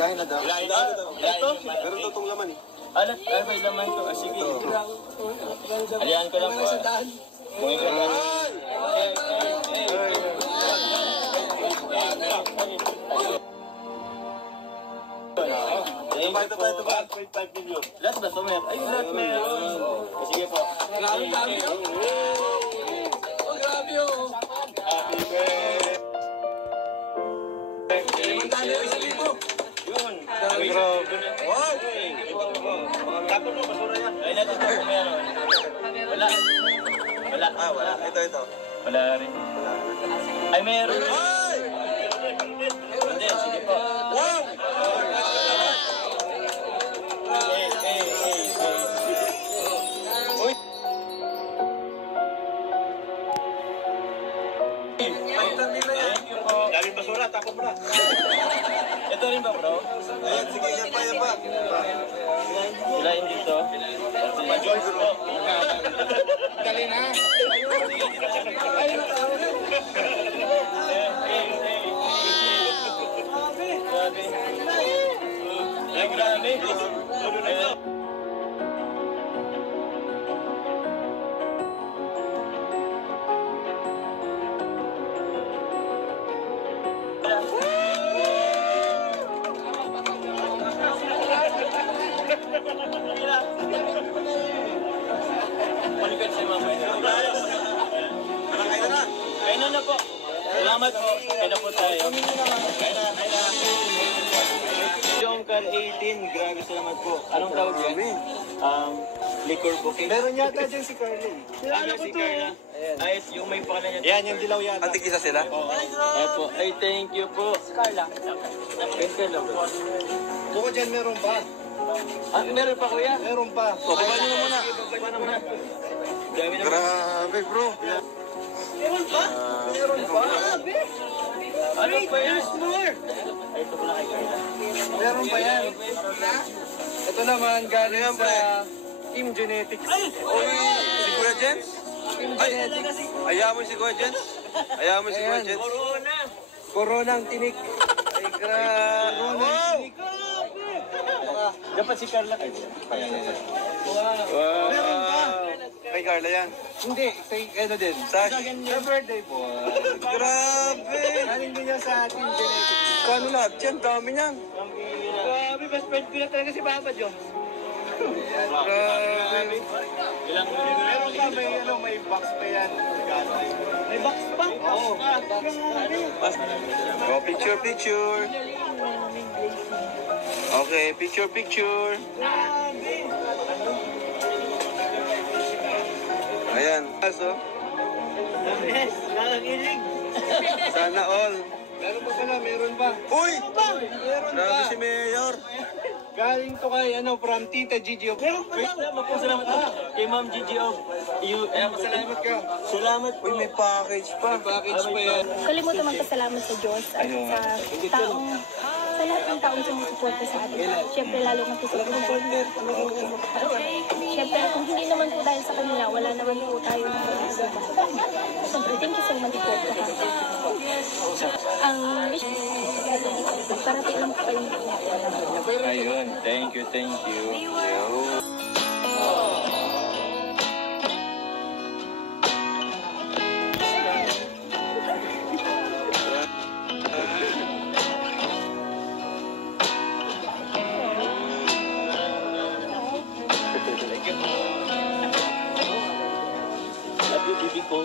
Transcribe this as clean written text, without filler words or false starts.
Ilahin na daw. Ilahin na daw. Meron daw itong laman eh. Alat, ay may laman to. Sige. Alihan ko lang po. Kung ikaw lang. Ito ba? 1.5 million. Lahat ba ito meron? Ay, lahat meron. Sige po. Grabe. Oh, grabe oh. Happy birthday. Mandali, isang libo. Yun. Grabe. Wow. Tapos mo, basura yan. Ay, natin ito kung meron. Wala. Wala. Wala. Ito. Wala rin. Ay, meron. Ay! Hindi, sige po. Wow! Uy! Thank you po. Daming basura, tapos mo na. Ito rin ba, bro? Ayan, sige, yan pa. Hilahin dito. Ma-George po. Dali na. Balikan si mama. Kainan na po. Salamat po. Kainan po tayo. Kainan. Yung Car 18, grabe salamat po. Anong tawag yan? Liquor booking. Meron yata dyan si Carly. Si Carla. Ay, yung may pangalan niya. Yan, yung dilaw yata. Ating isa sila? Opo. Ay, thank you po. Carla. Thank you po. Buko dyan meron pa. Ah, meron pa kuya? Meron pa. Baba nyo na muna. Baba na muna. Dami na. Grabe bro. Meron pa? Meron pa. Ano pa yan? Ay, ito pala kay Carla. Meron pa yan. Ito naman galing sa Team Genetics. Uy, si Kuya Jens? Team Genetics. Ayaw mo si Kuya Jens? Ayaw mo si Kuya Jens? Corona. Corona ang tinik. Ay, grabe. Corona ang tinik. Dapat si Carla kayo. Wow. Meron pa. Kay Carla yan. Hindi, kay ano din. Sa Sa birthday po. Grabe. Galing din yan sa Team Genetics. Kano lahat yan? Dami niyan. Grabe, best friend ko na talaga si Papa John. Grabe. Ilang Meron pa, may box pa yan. May box pa? Oo. Oh, picture. Okay, picture. Ayan. So, Yes, nakakilig. sana all. Meron pa pala, meron pa. Uy! Meron Grabe pa. si Mayor. Galing to kay, from Tita Gigi. Salamat po. Kay Ma'am Gigi of Salamat ka. Salamat po. Uy, may package pa. Package pa yan. Kalimutan magpasalamat sa Diyos at sa lahat ng taong sumusuporta sa atin. Siyempre, lalo na po sa partner. Siyempre, kung hindi naman po dahil sa kanila, wala naman po tayo ng Siyempre, thank you so much po. Ang wish parating lang po kayo. Ayun, thank you. Love you, baby ko.